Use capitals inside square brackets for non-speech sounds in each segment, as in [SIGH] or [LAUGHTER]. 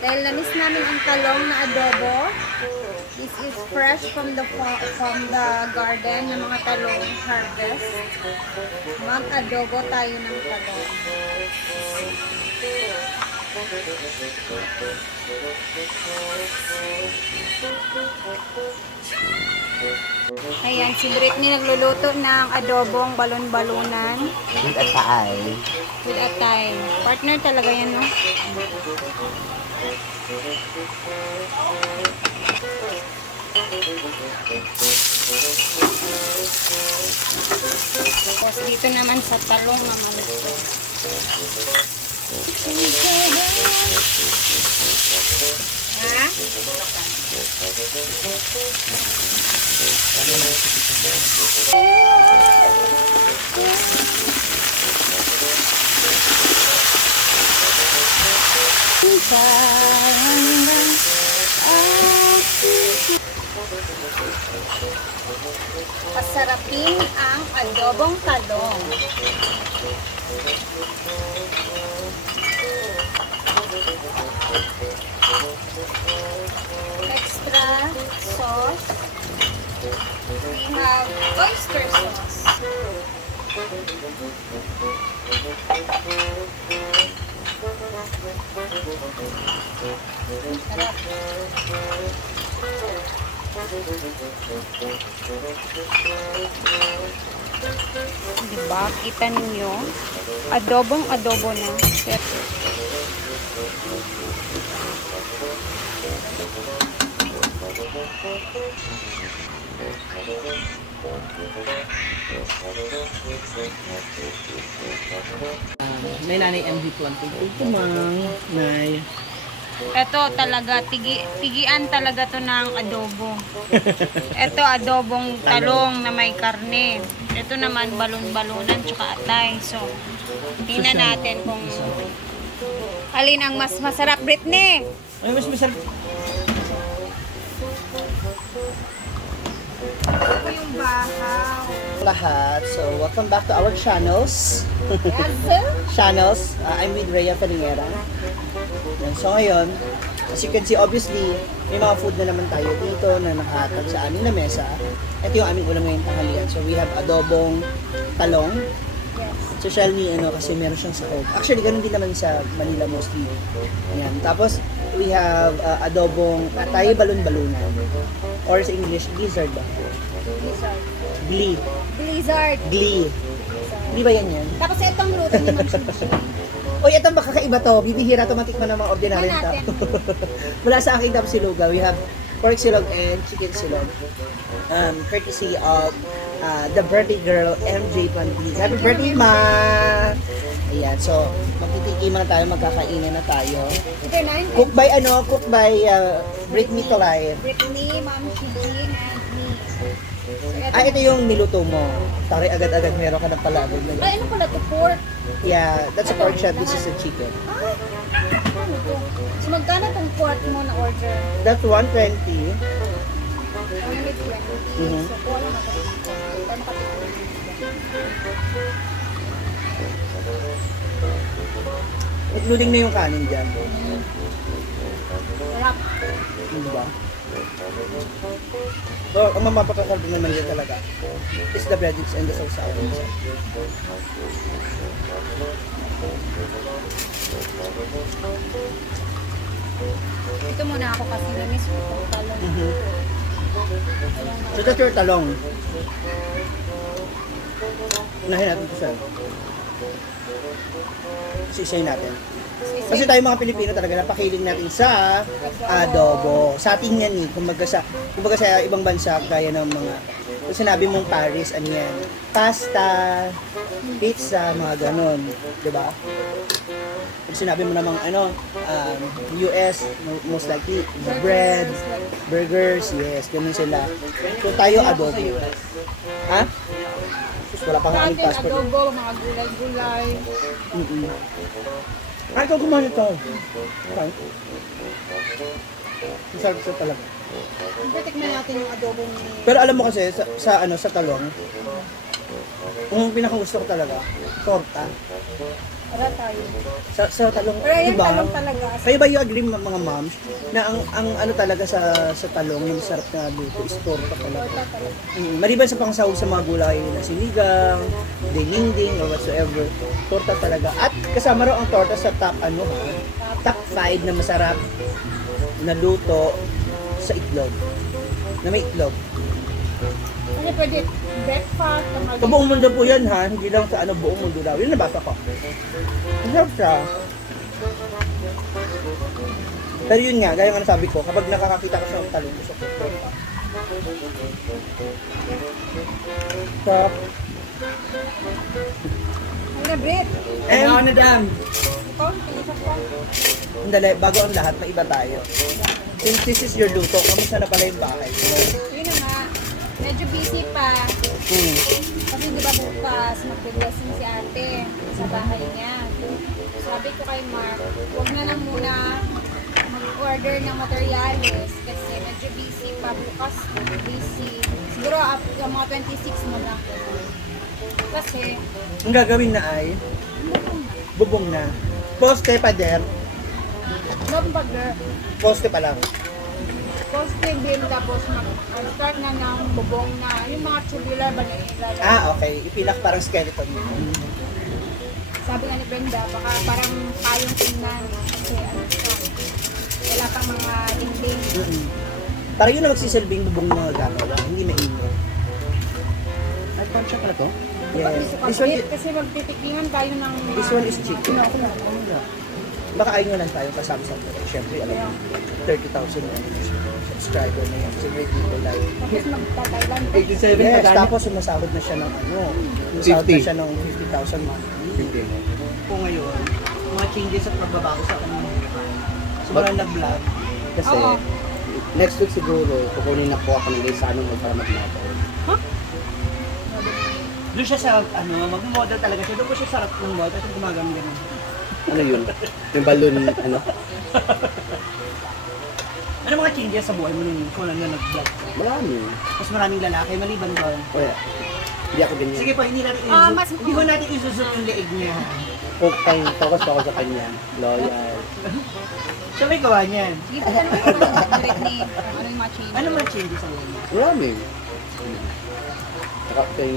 Dahil na-miss namin ang talong na adobo. This is fresh from the from the garden ng mga talong harvest. Mag-adobo tayo ng talong. Ayan, si Britney nagluluto ng adobong balon-balunan With a taay. with a time. Partner talaga yan, no? Tapos dito naman sa talong Pasarapin ang adobong talong. Extra sauce. We have oyster sauce. Diba? Kita ninyo? Adobong adobo na. Pero, May nanay MD planting. Ito mang, nay. Ito talaga, tigi, tigian talaga to ng adobo. [LAUGHS] Ito adobong talong na may karne. Ito naman balon-balunan tsaka atay. So, tingnan natin kung alin ang mas masarap. Britney! Ay, mas masarap. Ito yung bahaw. Lahat. So, welcome back to our channels. Yes, [LAUGHS] channels. Uh, I'm with Rhea Falingera. Yan. So, ngayon, as you can see, obviously, may mga food na naman tayo dito na nakahatag sa aming na mesa. Ito yung aming ulam ngayong tanghalian. So, we have adobong talong. Yes. So, Shelly, ano, kasi meron siyang sahog. Actually, ganun din naman sa Manila mostly. Yan. Tapos, we have uh, adobong atay balon-balunan. Or sa English, gizzard ba? Blizzard. Glee. Blizzard. Glee. Di ba yan yan? Tapos itong luto ni Ma'am [LAUGHS] Shishi. Uy, ito ba kakaiba to? Bibihira to matikman ng mga ordinary Tingnan tao. natin. [LAUGHS] Mula sa aking tap siluga, we have pork silog and chicken silog. Um, courtesy of uh, the birthday girl, MJ Pandili. Happy birthday, ma! Ayan, so magtitikiman na tayo, magkakainan na tayo. Cook by ano? Cook by uh, Britney Tolay. Britney, Ma'am Shishi, and me. So, Ah, ito yung niluto mo. Tari agad-agad meron ka ng palabog na Ay, ano pala to? Pork. Yeah, that's a pork chop. This is a chicken. Ay, ano to? So, magkano tong pork mo na order? That's 120. Only 20. Mhm. So, kuha lang ako. Para makatipid. Including na yung kanin dyan. Sarap. Ano ba? So, ang mamapakakalbo naman dyan talaga is the breadings and the sausaw. Ito muna ako kasi na-miss ko itong talong. Na. So, that's your talong. Unahin natin ito sir. Sisay natin. Kasi tayo mga Pilipino talaga napakiling natin sa adobo. Sa atin yan eh. Kumbaga sa, kumbaga sa ibang bansa, gaya ng mga, kung sinabi mong Paris, ano yan? Pasta, pizza, mga ganon. Di ba? Kung sinabi mo namang ano, um, US, mo- most likely, bread, burgers, yes, ganun sila. So tayo adobo. Ha? Sus, wala pa nga Sa aming passport. adobo, mga gulay-gulay. Mm-mm. Ah, ikaw kumain ito. Okay. Masarap siya talaga. Tikman natin yung adobo ni... Pero alam mo kasi sa, sa ano sa talong, Kung pinakagusto ko talaga, torta. Para tayo. Sa, sa talong, Pero yan diba? talong talaga. Kayo ba you agree mga mga moms na ang ang ano talaga sa sa talong yung masarap na luto is torta talaga. Torta talaga. Mm, maliban sa pangsahog sa mga gulay na sinigang, dininding or whatsoever, torta talaga. At kasama raw ang torta sa top ano ha, top 5 na masarap na luto sa itlog. Na may itlog. Kasi pwede breakfast, Sa buong mundo po yan ha, hindi lang sa ano buong mundo daw. Yun nabasa ko. Masarap siya. Pero yun nga, gaya nga nasabi ko, kapag nakakakita ka sa talong, gusto ko torta. Sarap. Ano na, Brit? And, na dam. Ito, isa pa. Dali, bago ang lahat, may iba tayo. Since this is your luto, kamusta na pala yung bahay mo? Yun na nga. Medyo busy pa. Hmm. Kasi di ba bukas, magbe-blessing si ate sa bahay niya. Sabi ko kay Mark, huwag na lang muna mag-order ng materials kasi medyo busy pa bukas. Busy. Siguro up to mga 26 mo lang. Kasi, Ang gagawin na ay, bubong na. Poste pa der, no bagger. poste pa lang. Posting din tapos mag-start na ng bubong na yung mga tubular ba nila. Ah, okay. Ipilak parang skeleton. Sabi nga ni Brenda, baka parang payong tingnan kasi ano siya, wala pang mga dingding. Mm-mm. Parang yun ang magsisilbing bubong ng mga gagawa, hindi mainit. Ay, paano siya pala to? Yes. This one, kasi magtitiklingan tayo ng this one is chicken. Ano, ano, ano. Baka ayun lang tayo kasama sa Siyempre, alam mo, 30,000 na subscriber na yan. Kasi great people like. Tapos magta-Thailand. 87 Yes, pa tapos sumasahod na siya ng ano, sumasahod na 50. siya ng 50,000 monthly. 50. Po ngayon, mga changes at pagbabago sa kanyang buhay. So, walang nag-vlog. Kasi, Oo. next week siguro, kukunin na po ako ng guys sa ano para mag-model. Doon siya sa, ano, mag-model talaga siya. Doon po siya sa harap ng model kasi gumagamit ganun. Ano yun? Yung balloon, ano? [LAUGHS] Ano mga changes sa buhay mo nung ikaw lang na nag-vlog? Marami. Mas maraming lalaki, maliban doon. O yeah. Hindi ako ganyan. Sige po, hindi natin Ah, isusum. mas- hindi ko natin isusum yung leeg niya. Focus, focus ako sa kanya. Loyal. [LAUGHS] Siya may gawa niyan. Sige, tanong ko naman direct ni ano yung mga change. Ano mga changes sa buhay mo? Marami. Saka, kay,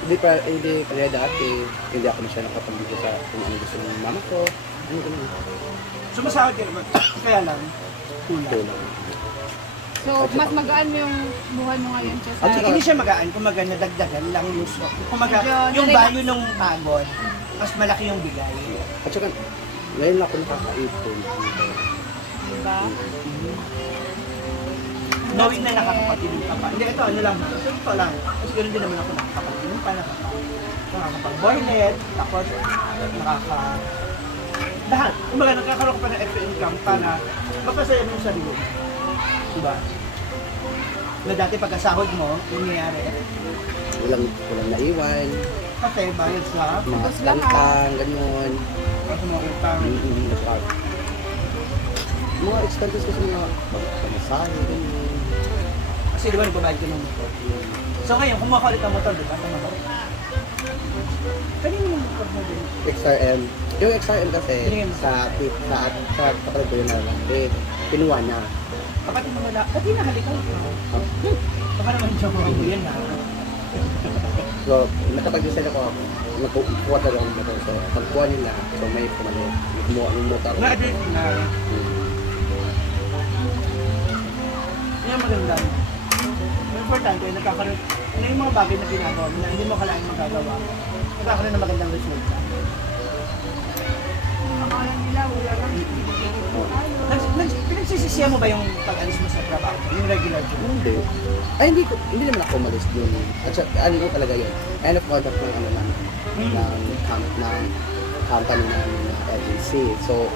hindi pa, hindi pa dati, hindi ako na siya nakapagbigay sa kung ano gusto ng mama ko. Ano ganun. Sumasahod ka naman. Kaya lang, kulang. So, mas magaan mo yung buhay mo ngayon siya sa... At saka- Hindi siya magaan, kumaga nadagdagan lang yung swap. Kumaga, Medyo yung nare- value ng pagod, mas malaki yung bigay. At saka, ngayon lang ako nakakaipon. Diba? Knowing na nakakapatulong ka pa. Hindi, ito ano lang ito lang. Kasi ganoon din naman ako nakakapatulong pa, nakaka nakakapag-boylet, tapos nakaka... Lahat. Kumbaga, nagkakaroon ka pa ng extra income pa na mapasaya mo yung sarili mo. Diba? Na dati pagkasahod mo, yung nangyayari, Walang, walang naiwan. kasi bayad sa Mga Tapos lang, kantang, ganun. sa mga utang. Mm-hmm. Mga expenses kasi mga pamasahe, ganun. Kasi di ba nagbabayad ka ng motor? So ngayon, kumuha ka ulit ang motor, di ba? Tama ba? Yung motor mo din. XRM. Yung XRM kasi mo. sa tip sa sa kapatid ko yun na eh, kinuha na. Kapatid mo wala. Ba't di nahalikaw ka? Baka naman siya mga yan ha. So, nakapag-decide ako, nagkukuha talaga ng motor. So, pagkuha nila, so may pumalit. Kumuha ng motor. Na-admit na. Mm. Yan maganda. Ang importante, nagkakaroon, ano yung mga bagay na ginagawa mo na hindi mo kailangan magagawa. Nagkakaroon ng magandang resulta. Akala nila, wala lang. Nags, nags, pinagsisisiya mo ba yung pag-alis mo sa trabaho? Yung regular job? Hindi. Ay, hindi ko, hindi naman ako umalis dun. At saka, ano ko talaga yun. End of contract ng ano namin, Hmm. ng, camp, ng company namin na agency. So,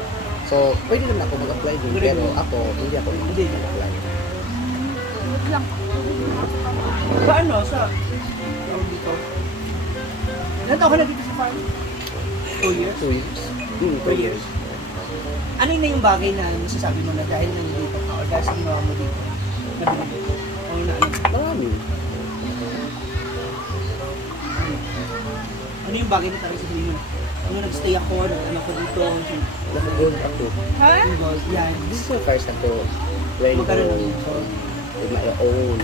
so, pwede naman ako mag-apply. Pwede Pero ako, hindi ako Hindi. mag-apply. Wait lang. Sa ano? Sa... Tawag dito? Ilan taon ka na dito sa farm? Two years? Two years? Hmm, Two years. Ano na yung bagay na masasabi mo na dahil nandito ka o dahil sa ginawa mo dito? Nabili mo? O na ano? Marami. Ano yung bagay na talaga sa mo? Nung nag-stay ako, nag-ano ko dito, Nag-gold ako. Ha? yan. This is my first to wearing Magkaroon ng gold my own.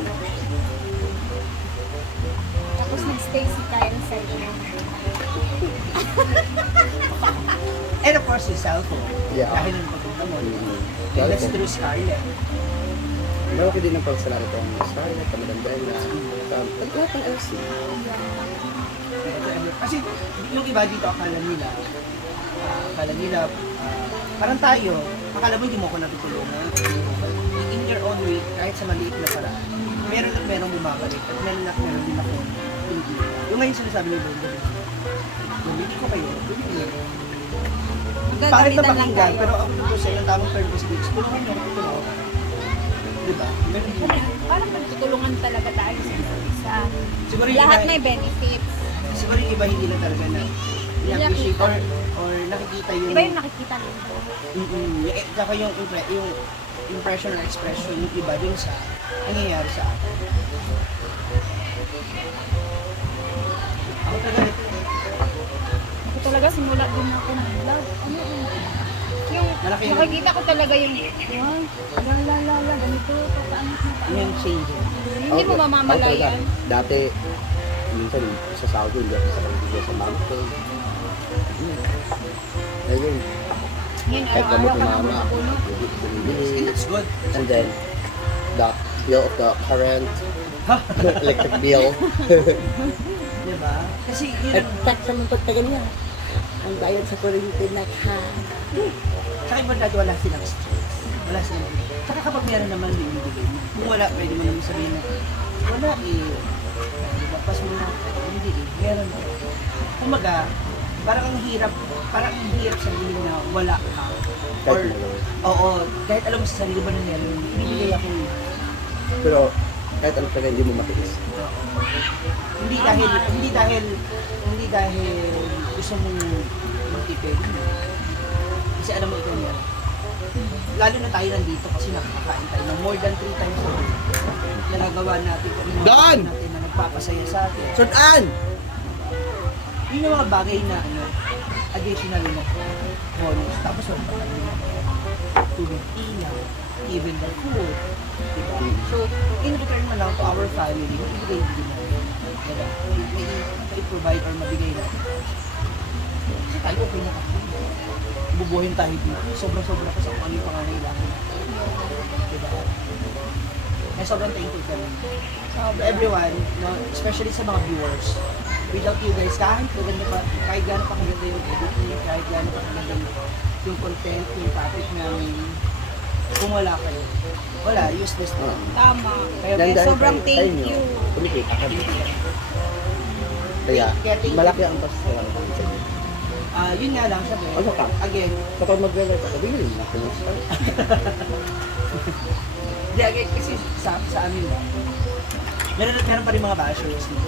Si Kyle sa inyo. [LAUGHS] And of course, yung cellphone. Yeah. Dahil nang pagpunta mo. Mm-hmm. And that's through Scarlett. Malaki din ang pagsalamat ko ang Scarlett, ang Madam Bella, um, at lahat ng LC. Kasi yung iba dito akala nila, ah, akala nila, ah, parang tayo, akala mo hindi mo ako natutulungan. In your own way, kahit sa maliit na paraan, meron at meron bumabalik at meron at meron din ako hindi. Yung ngayon sinasabi ni Lord, bumili ko kayo, bumili niyo. Pangit na pakinggan, pero ako dito sa yung tamang purpose speech, tulungan niyo ako tutulungan. Diba? Ganun din. Parang nagtutulungan talaga tayo sa isa. Siguro yung Lahat iba- may benefits. siguro yung iba hindi lang talaga na i-appreciate or, or nakikita yung Iba yung nakikita nito. Mm-mm. Eh, Tsaka yung, impre- yung impression or expression yung iba dun sa nangyayari sa akin. Ako talaga, simula din ako nag-vlog. Ano yun? Yung makikita ko talaga yung, wow, la la la la, ganito, paano na yun yung changing. Hindi mo mamamalayan. Dati, minsan sa sahod ko, hindi ako sa kanila sa. Hmm. Ayun, Yun, kahit gamot araw-araw ni ka mama, nang puno. And bumibili. that's good. And then, the bill of the current, [LAUGHS] electric bill. [LAUGHS] Diba? Kasi yun At tax naman pagtagal niya. Ang bayad sa kuryente na ha. tsaka importante wala silang stress. Wala silang Tsaka kapag meron naman hindi ibigay mo. Kung wala, pwede mo naman sabihin na, wala eh. Diba? Pas mo na, hindi eh. Meron eh. Kumaga, parang ang hirap, parang ang hirap sabihin na wala ka. Or, oo, kahit alam mo sa sarili mo na meron, ibibigay ako. Pero, kahit ano talaga, hindi mo matiis. Hindi dahil, hindi dahil, hindi dahil gusto mong magtipid. Kasi alam mo ikaw yan. Lalo na tayo nandito kasi nakakakain tayo ng more than three times a week. Nagagawa natin kung ano natin na nagpapasaya sa atin. Sudan! Yun yung mga bagay na ano, additional na bonus. Tapos wala pa tayo tubig ilaw, even the food. Diba? So, in return man lang to our family, ibigay din natin. Diba? May, may i-provide or mabigay natin. Kasi tayo okay na kami. Bubuhin tayo dito. Sobrang-sobra kasi kung ano yung pangangailangan. Diba? Kaya sobrang thankful kami. To everyone, no, especially sa mga viewers, without you guys, kahit maganda pa, kahit gano'n pa kaganda yung editing, kahit gano'n pa kaganda yung, yung content, yung topic namin, kung wala kayo, wala, useless na. Tama. Kaya dahil sobrang sa thank you. Kumikita kami. Kaya, Kaya malaki ang ko sa inyo. Ah, yun nga lang, sabi, Ano ka? again, Kapag mag-realize ako, bigyan mo ako ng start. di again, kasi sa, sa amin, meron, meron pa rin mga bashers. No?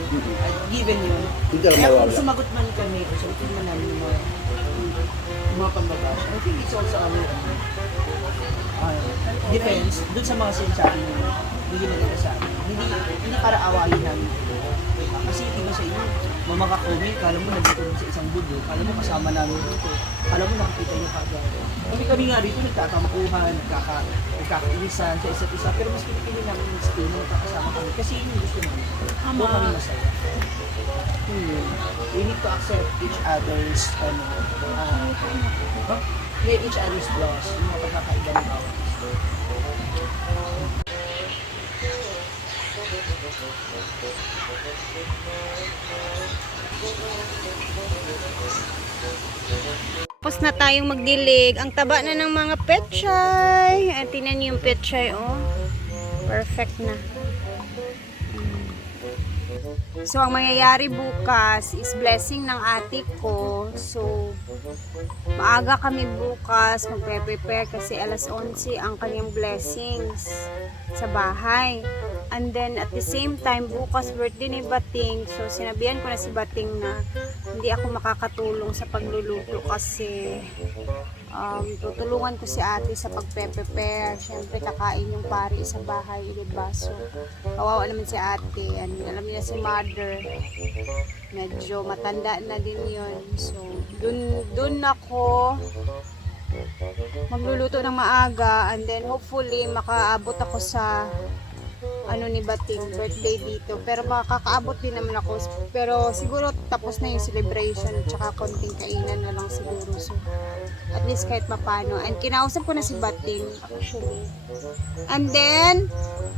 At given yun, Hindi kaya kung mawala. sumagot man kami, o sagutin man namin yung mga, yung mga pambabash, I think it's also our uh, defense dun sa mga sinasabi nyo, hindi nila sa amin. Hindi, hindi para awayin namin. Kasi iba sa inyo, mga makakomment, kala mo nandito sa isang budo, kala mo kasama namin dito, kala mo nakikita nyo kagad. Kami kami nga rito, nagkakampuhan, nagkaka, nagkakaiwisan sa isa't isa, pero mas pinipili namin yung stay na magkakasama kami kasi yun yung gusto namin. Doon kami masaya. Hmm. We need to accept each other's, ano, uh, huh? Each other's flaws, yung mga pagkakaiba ng bawat isa. Tapos na tayong magdilig. Ang taba na ng mga petchay. At tinan yung petchay, oh. Perfect na. Mm. So, ang mangyayari bukas is blessing ng ate ko. So, maaga kami bukas magpe-prepare kasi alas 11 ang kanyang blessings sa bahay. And then, at the same time, bukas birthday ni Bating. So, sinabihan ko na si Bating na hindi ako makakatulong sa pagluluto kasi um, tutulungan ko si ate sa pagpe-prepare. Siyempre, kakain yung pari sa bahay, diba? So, kawawa naman si ate. Ano, alam niya si mother. Medyo matanda na din yun. So, dun, dun ako magluluto ng maaga and then hopefully makaabot ako sa ano ni Bating birthday dito. Pero makakaabot din naman ako. Pero siguro tapos na yung celebration tsaka konting kainan na lang siguro. So at least kahit mapano and kinausap ko na si Bating actually. And then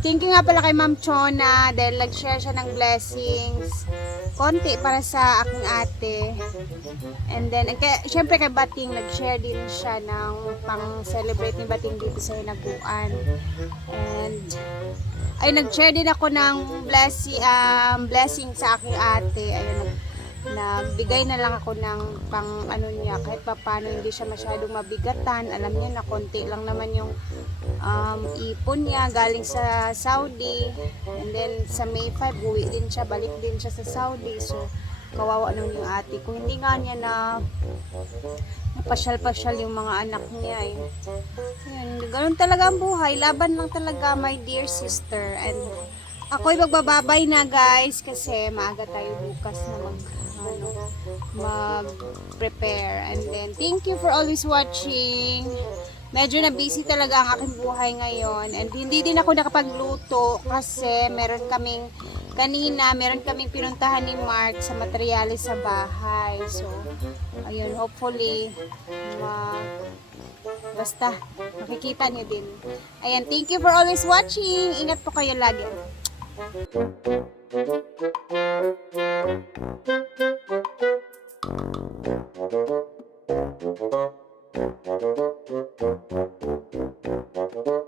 thank you nga pala kay Ma'am Chona dahil nag-share siya ng blessings konti para sa aking ate And then, and kaya, syempre kay Bating, nag-share din siya ng pang-celebrate ni Bating dito sa Hinaguan. And, ay, nag-share din ako ng blessing, um, blessing sa aking ate. Ayun, nagbigay na lang ako ng pang ano niya, kahit pa hindi siya masyadong mabigatan. Alam niya na konti lang naman yung um, ipon niya galing sa Saudi. And then, sa May 5, uwi din siya, balik din siya sa Saudi. So, kawawa naman yung ate ko. Hindi nga niya na napasyal-pasyal yung mga anak niya eh. Yan, ganun talaga ang buhay. Laban lang talaga, my dear sister. And ako'y magbababay na guys kasi maaga tayo bukas na mag mag-prepare. And then, thank you for always watching. Medyo na busy talaga ang aking buhay ngayon. And hindi din ako nakapagluto kasi meron kaming kanina, meron kaming pinuntahan ni Mark sa materyales sa bahay. So, ayun, hopefully, ma basta, makikita niyo din. Ayan, thank you for always watching. Ingat po kayo lagi. バタバタバタバタバタバタバタバタ。